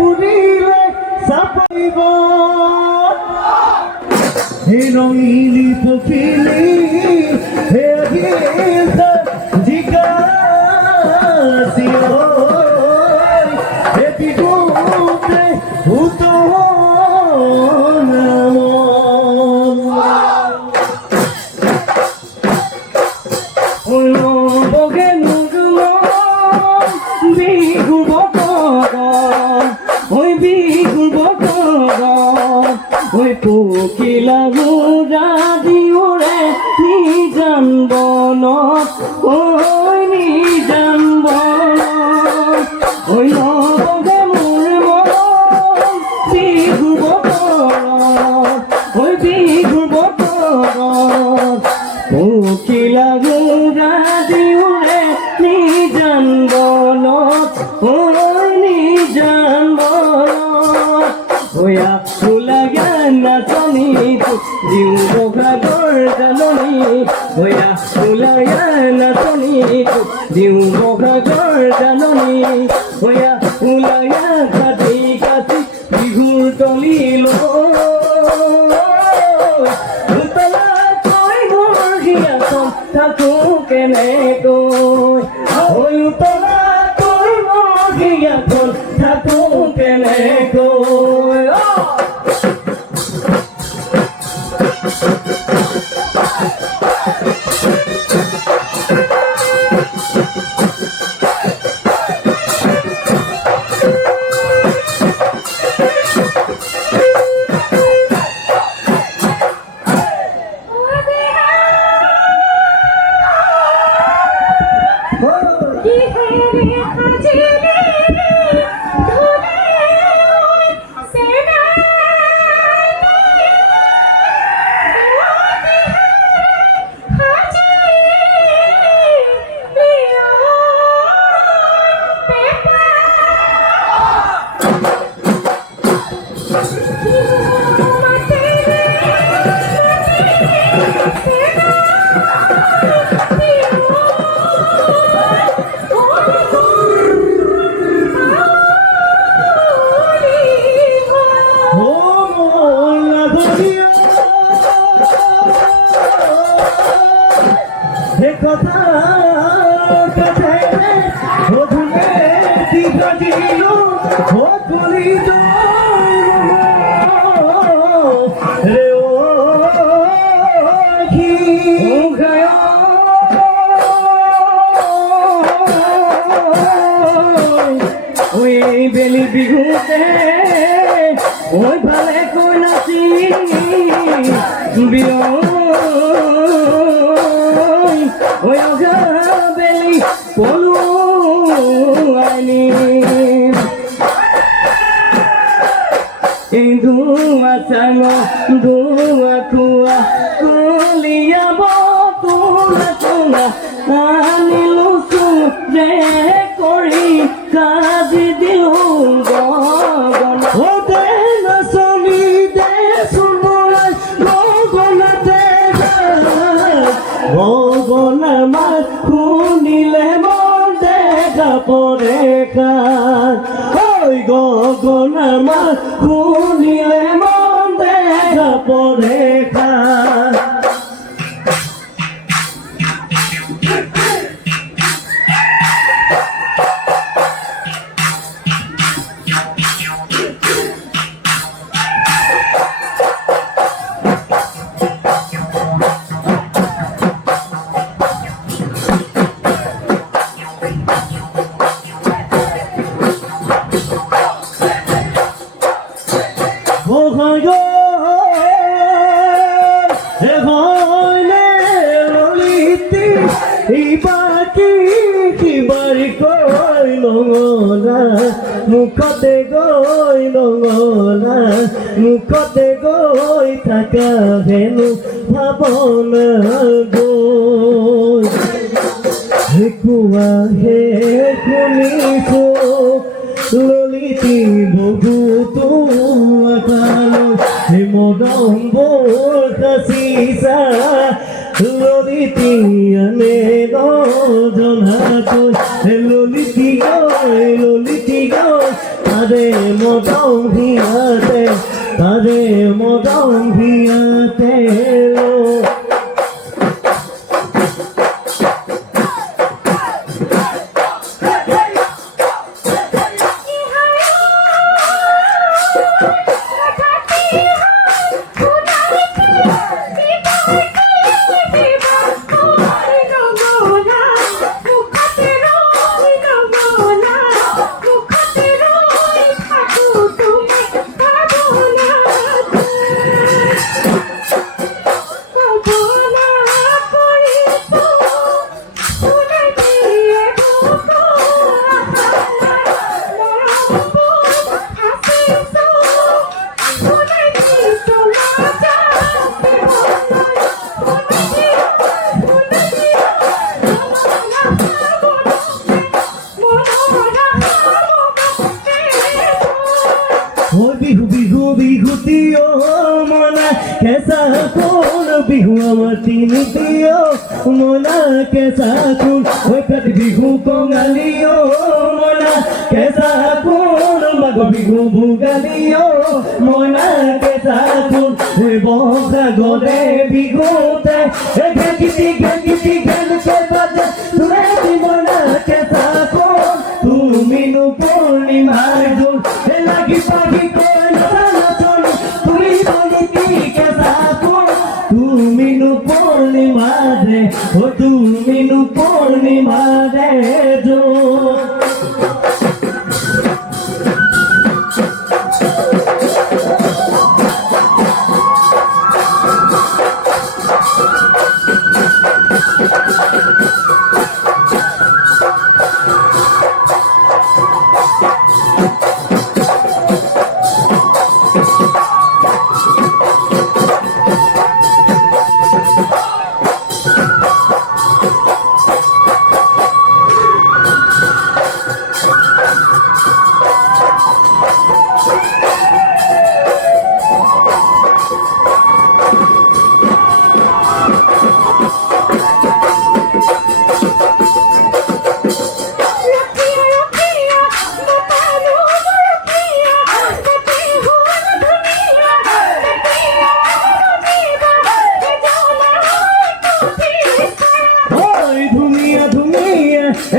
পুরিলে সাপাইব হে রঙিলি পখিলি হে গীতা জিজ্ঞাসিও হে বিগুতে উতো কোকিলা রাজি ওরে নিজান বনত ওই নিজান বনত ওই নবগে মোর মন বিহুর বতৰত ওই বিহুর বতৰত কোকিলা রাজি ওরে নিজান বনত ওই নিজান বনত ওয়া নাচনি দিউ বগাগৰ জাননি ভয়া ওলায়া নাচনি দিউ বগাগৰ জাননি ভয়া ওলায়া কাটি কাটি বিহুৰ তলি উতলা কৈ মোৰ হিয়াখন থাকো কেনেকৈ উতলা কৈ মোৰ হিয়াখন থাকো কেনেকৈ বেলি বিহুতে ওই ভালে কই নাচি বিয় ওই অগা বেলি পলু আইনি এই ধুয়া চাঙ ধুয়া কুয়া কুলিয়াব তোলা চোলা আনিলো চুরে কৰি কাজি দিলো গগন ওতে নাচনি দে সুমৰাই গগনতে গগন মাত শুনিলে মন দেখা পৰে কান ঐ গগন মাত শুনিলে মন দেখা পৰে কান মুখতে গৈ নঙলা মুখতে গৈ থাকা হেনো ভাৱনা গৈ কুৱাহে শুনিছো ললিতি বহুতো আকালৈ মদম্বৰ কাচিছা ললিতি আনে নজনাকৈ ললিতি গৈ আৰে মন ও বিহু বিহু বিহুতিও মনা কেসা কোন বিহু আমার তিনি দিও মনা কেসা কোন ওই কাট বিহু কঙ্গালিও মনা কেসা কোন মাগ বিহু ভুগালিও মনা কেসা কোন ওই বংশা গলে বিহুতে এ গেগিতি গেগিতি গেলকে বাজে তুলে মনা কেসা কোন তুমি নু পূর্ণিমার জোন এ লাগি পাখি কোন সানাতন তুমি বলিতি কেসা কোন তুমি নু পূর্ণিমা রে ও তুমি নু পূর্ণিমা রে zone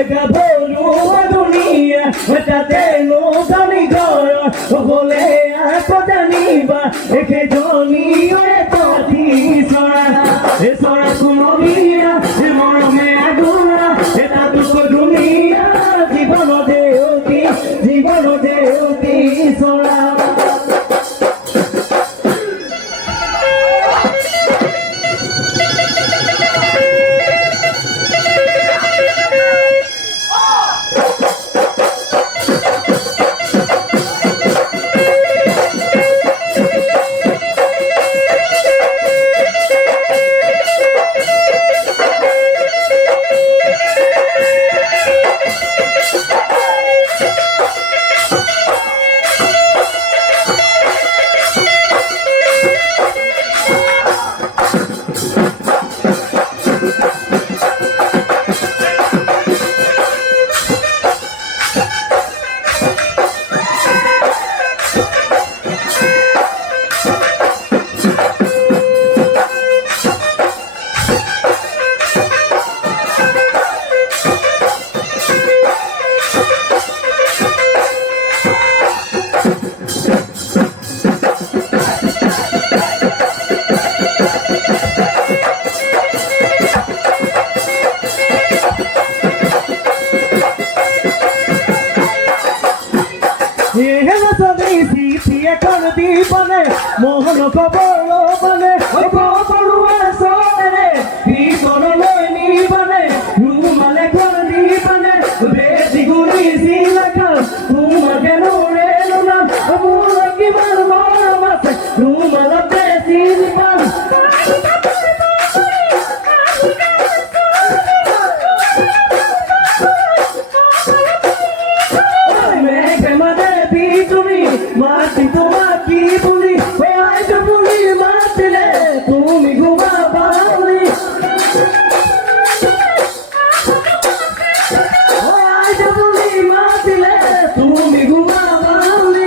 Eka bolu dunia, eka teno kami gora, bole apa daniba, eke joni eka tisora, esora kumobia, emoro me agora, eta tuko dunia, jibano deoti sora. মোহন কবল বনে কবলুয়া সরে বিপন লইনি বনে রুমালে গলি বনে বেদি গুলি সিলাকা তোমাকে নোরে লোনা মুলা কি মার মাসে রুমাল বেদি নিপান মেঘে মাদে বিজুরি মাটি তোমার কি বলি তুমি ঘুমা বাউলি বলি মাতিলে তুমি ঘুমা বাউলি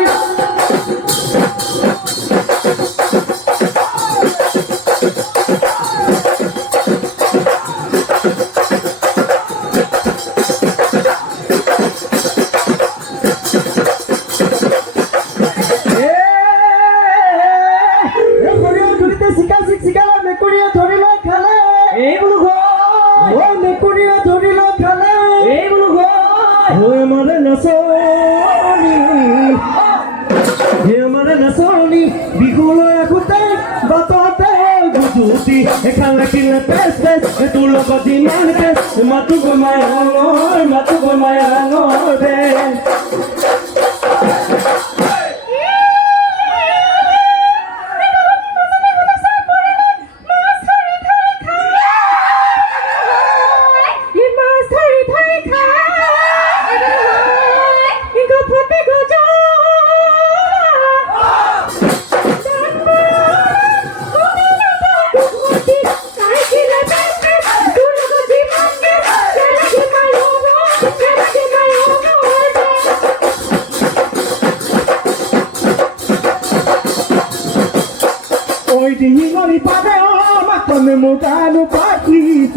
Ekala kila pes tu lo badinante matu go mayanor be Moni pade o makon muganu pati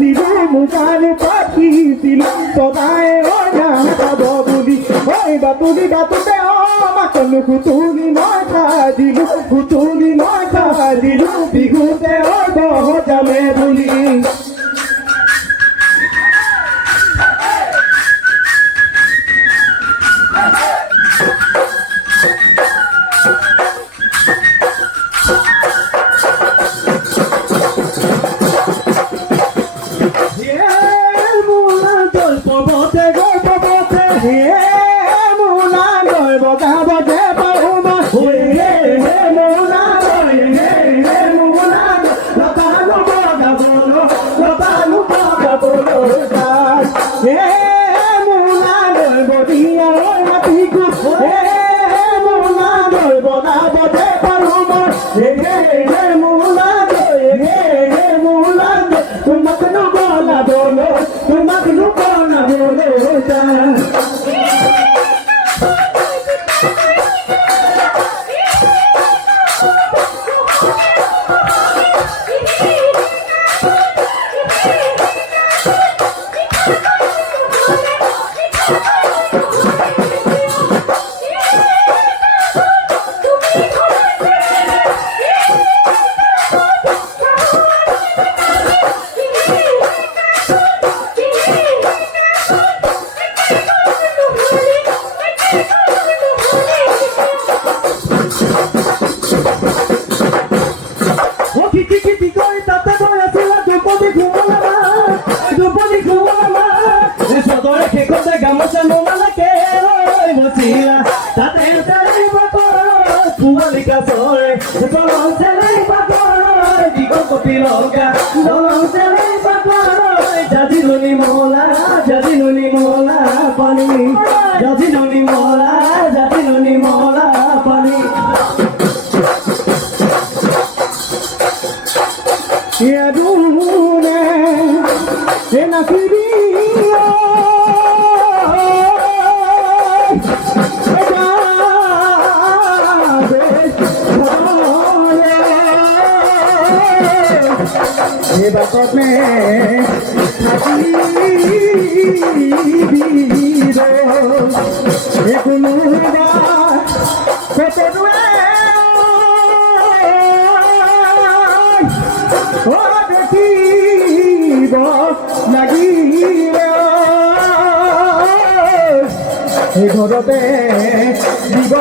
silu Todae o nyata bobuli Oi batuli batute o makon kutuli noi khadilu Bihute o boho jame buli ঘৰতে দিব